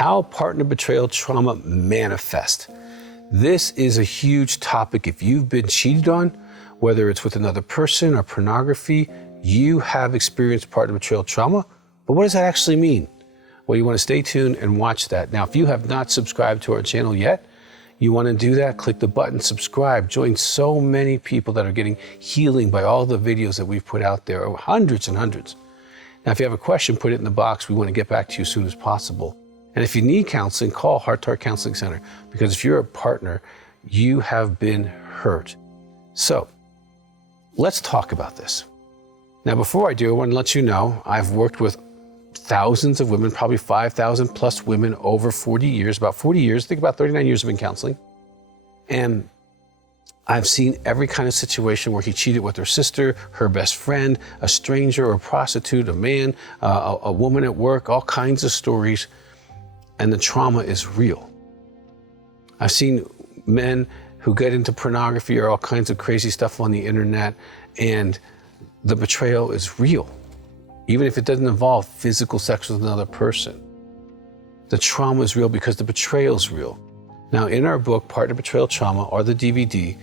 How partner betrayal trauma manifests. This is a huge topic. If you've been cheated on, whether it's with another person or pornography, you have experienced partner betrayal trauma. But what does that actually mean? Well, you want to stay tuned and watch that. Now, if you have not subscribed to our channel yet, you want to do that, click the button, subscribe, join so many people that are getting healing by all the videos that we've put out there, hundreds and hundreds. Now, if you have a question, put it in the box. We want to get back to you as soon as possible. And if you need counseling, call Heart to Heart Counseling Center, because if you're a partner, you have been hurt. So let's talk about this. Now, before I do, I want to let you know, I've worked with thousands of women, probably 5,000 plus women over 40 years, about 40 years, I think about 39 years of in counseling. And I've seen every kind of situation where he cheated with her sister, her best friend, a stranger or a prostitute, a man, a woman at work, all kinds of stories. And the trauma is real. I've seen men who get into pornography or all kinds of crazy stuff on the internet, and the betrayal is real. Even if it doesn't involve physical sex with another person. The trauma is real because the betrayal is real. Now, in our book, Partner Betrayal Trauma, or the DVD,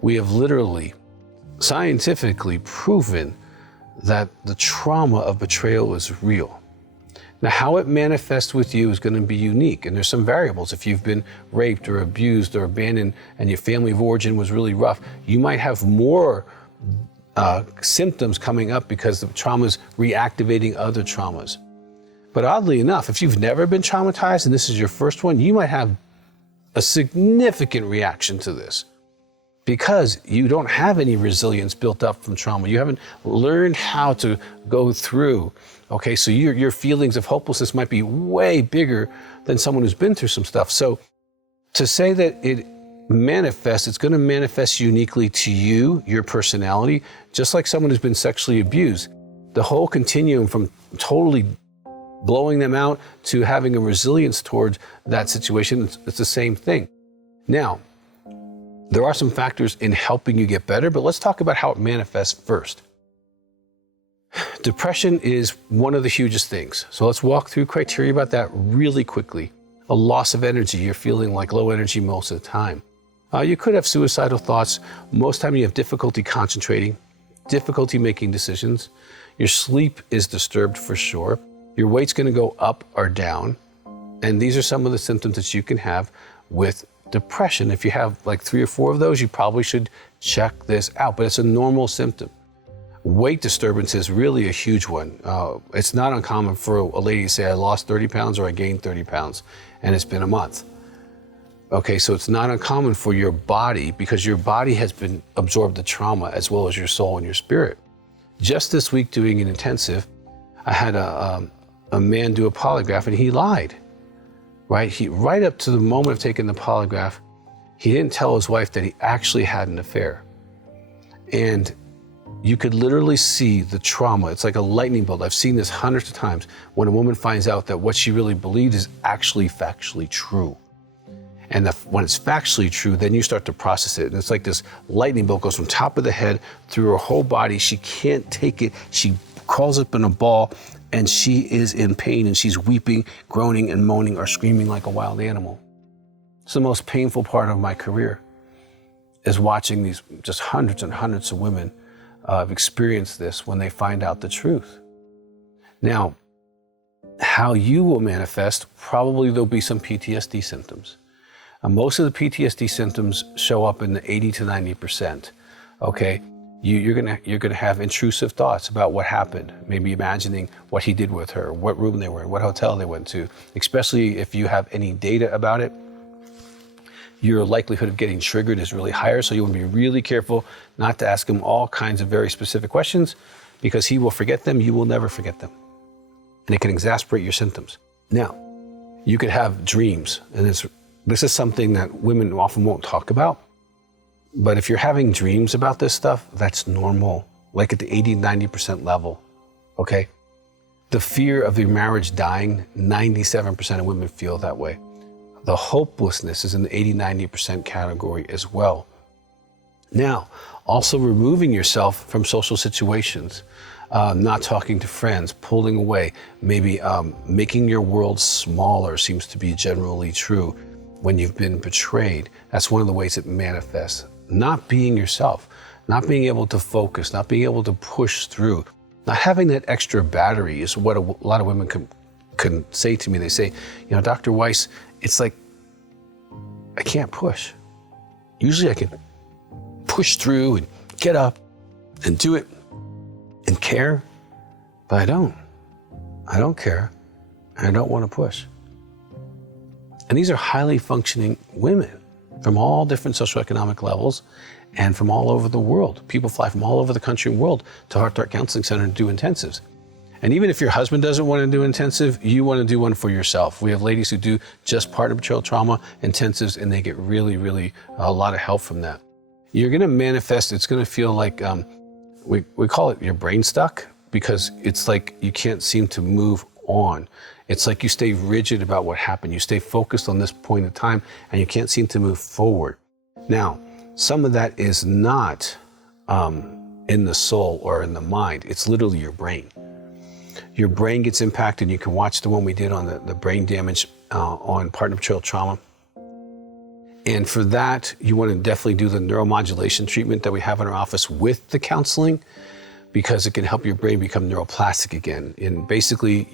we have literally, scientifically proven that the trauma of betrayal is real. Now, how it manifests with you is going to be unique, and there's some variables. If you've been raped or abused or abandoned and your family of origin was really rough, you might have more symptoms coming up because the trauma is reactivating other traumas. But oddly enough, if you've never been traumatized and this is your first one, you might have a significant reaction to this because you don't have any resilience built up from trauma. You haven't learned how to go through. Okay, so your feelings of hopelessness might be way bigger than someone who's been through some stuff. So to say that it manifests, it's going to manifest uniquely to you, your personality, just like someone who's been sexually abused. The whole continuum from totally blowing them out to having a resilience towards that situation, it's the same thing. Now, there are some factors in helping you get better, but let's talk about how it manifests first. Depression is one of the hugest things. So let's walk through criteria about that really quickly. A loss of energy, you're feeling like low energy most of the time. You could have suicidal thoughts. Most time you have difficulty concentrating, difficulty making decisions. Your sleep is disturbed for sure. Your weight's going to go up or down. And these are some of the symptoms that you can have with depression. If you have like 3 or 4 of those, you probably should check this out, but it's a normal symptom. Weight disturbance is really a huge one. It's not uncommon for a lady to say, I lost 30 pounds or I gained 30 pounds, and it's been a month. Okay, so it's not uncommon for your body, because your body has been absorbed the trauma as well as your soul and your spirit. Just this week doing an intensive, I had a man do a polygraph and he lied, right? Right up to the moment of taking the polygraph, he didn't tell his wife that he actually had an affair. And you could literally see the trauma. It's like a lightning bolt. I've seen this hundreds of times when a woman finds out that what she really believed is actually factually true. And when it's factually true, then you start to process it. And it's like this lightning bolt goes from top of the head through her whole body. She can't take it. She crawls up in a ball and she is in pain and she's weeping, groaning and moaning or screaming like a wild animal. It's the most painful part of my career, is watching these just hundreds and hundreds of women have experienced this when they find out the truth. Now, how you will manifest, probably there'll be some PTSD symptoms. Most of the PTSD symptoms show up in the 80 to 90%. Okay, you're gonna have intrusive thoughts about what happened. Maybe imagining what he did with her, what room they were in, what hotel they went to. Especially if you have any data about it, your likelihood of getting triggered is really higher. So you want to be really careful not to ask him all kinds of very specific questions, because he will forget them. You will never forget them, and it can exasperate your symptoms. Now, you could have dreams, and this is something that women often won't talk about. But if you're having dreams about this stuff, that's normal, like at the 80, 90% level, okay? The fear of your marriage dying, 97% of women feel that way. The hopelessness is in the 80, 90% category as well. Now, also removing yourself from social situations. not talking to friends, pulling away, maybe making your world smaller seems to be generally true when you've been betrayed. That's one of the ways it manifests. Not being yourself, not being able to focus, not being able to push through, not having that extra battery is what a lot of women can say to me. They say, Dr. Weiss, it's like, I can't push. Usually I can push through and get up and do it and care, but I don't. I don't care, and I don't want to push. And these are highly functioning women from all different socioeconomic levels and from all over the world. People fly from all over the country and world to Heart to Heart Counseling Center to do intensives. And even if your husband doesn't want to do intensive, you want to do one for yourself. We have ladies who do just partner betrayal trauma intensives, and they get really, really a lot of help from that. You're going to manifest, it's going to feel like, we call it your brain stuck, because it's like you can't seem to move on. It's like you stay rigid about what happened. You stay focused on this point in time, and you can't seem to move forward. Now, some of that is not in the soul or in the mind. It's literally your brain. Your brain gets impacted. You can watch the one we did on the brain damage on partner betrayal trauma. And for that, you want to definitely do the neuromodulation treatment that we have in our office with the counseling, because it can help your brain become neuroplastic again. And basically,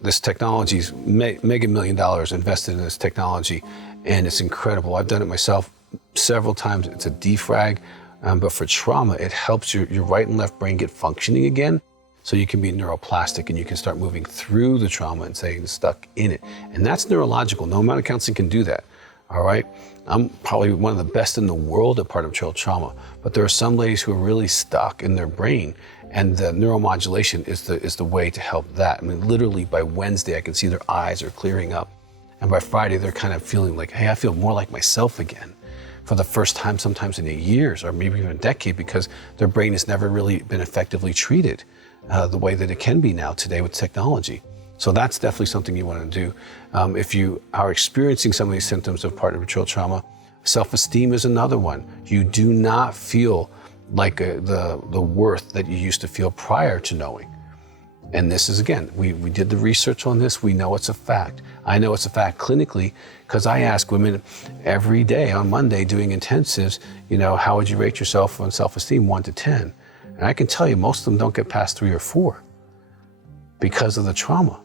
this technology is mega $1 million invested in this technology, and it's incredible. I've done it myself several times. It's a defrag, but for trauma, it helps your right and left brain get functioning again, so you can be neuroplastic and you can start moving through the trauma and staying stuck in it. And that's neurological. No amount of counseling can do that, all right? I'm probably one of the best in the world at partner betrayal trauma, but there are some ladies who are really stuck in their brain, and the neuromodulation is the way to help that. I mean, literally by Wednesday, I can see their eyes are clearing up. And by Friday, they're kind of feeling like, hey, I feel more like myself again for the first time, sometimes in years or maybe even a decade, because their brain has never really been effectively treated the way that it can be now today with technology. So that's definitely something you want to do. If you are experiencing some of these symptoms of partner betrayal trauma, self-esteem is another one. You do not feel like the worth that you used to feel prior to knowing. And this is, again, we did the research on this. We know it's a fact. I know it's a fact clinically, because I ask women every day on Monday doing intensives, how would you rate yourself on self-esteem, 1 to 10? And I can tell you most of them don't get past 3 or 4 because of the trauma.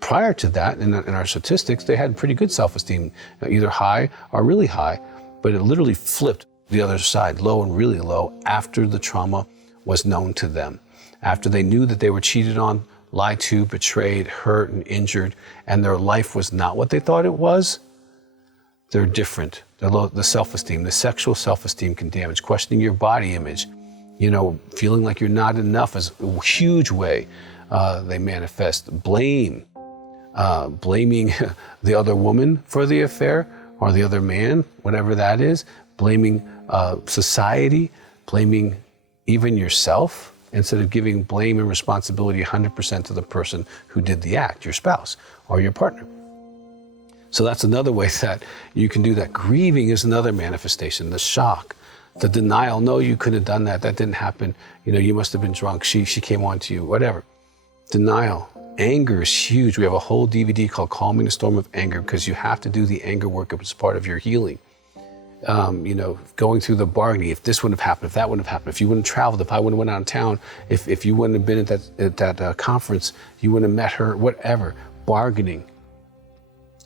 Prior to that, in our statistics, they had pretty good self-esteem, either high or really high, but it literally flipped the other side, low and really low, after the trauma was known to them. After they knew that they were cheated on, lied to, betrayed, hurt, and injured, and their life was not what they thought it was, they're different. The self-esteem, the sexual self-esteem can damage, questioning your body image, feeling like you're not enough is a huge way they manifest. Blaming the other woman for the affair, or the other man, whatever that is, blaming society, blaming even yourself, instead of giving blame and responsibility 100% to the person who did the act, your spouse or your partner. So that's another way that you can do that. Grieving is another manifestation, the shock, the denial. No, you couldn't have done that. That didn't happen. You must have been drunk. She came on to you, whatever. Denial. Anger is huge. We have a whole DVD called Calming the Storm of Anger, because you have to do the anger work as part of your healing. Going through the bargaining, if this wouldn't have happened, if that wouldn't have happened, if you wouldn't have traveled, if I wouldn't have went out of town, if you wouldn't have been at that conference, you wouldn't have met her, whatever, bargaining.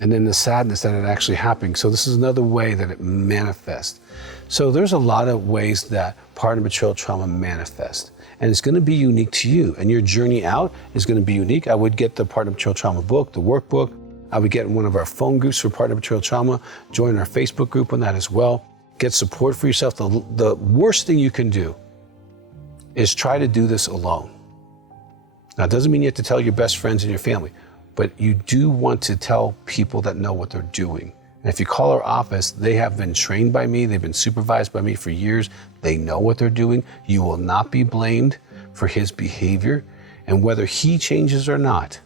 And then the sadness that it actually happened. So this is another way that it manifests. So there's a lot of ways that partner betrayal trauma manifests. And it's going to be unique to you. And your journey out is going to be unique. I would get the partner betrayal trauma book, the workbook. I would get in one of our phone groups for partner betrayal trauma, join our Facebook group on that as well. Get support for yourself. The worst thing you can do is try to do this alone. Now, it doesn't mean you have to tell your best friends and your family, but you do want to tell people that know what they're doing. And if you call our office, they have been trained by me, they've been supervised by me for years, they know what they're doing. You will not be blamed for his behavior. And whether he changes or not,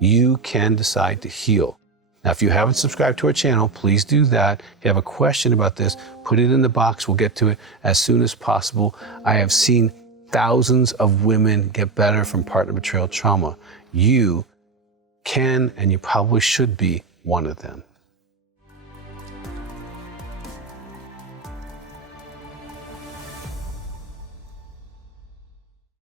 you can decide to heal. Now, if you haven't subscribed to our channel, please do that. If you have a question about this, put it in the box. We'll get to it as soon as possible. I have seen thousands of women get better from partner betrayal trauma. You can and you probably should be one of them.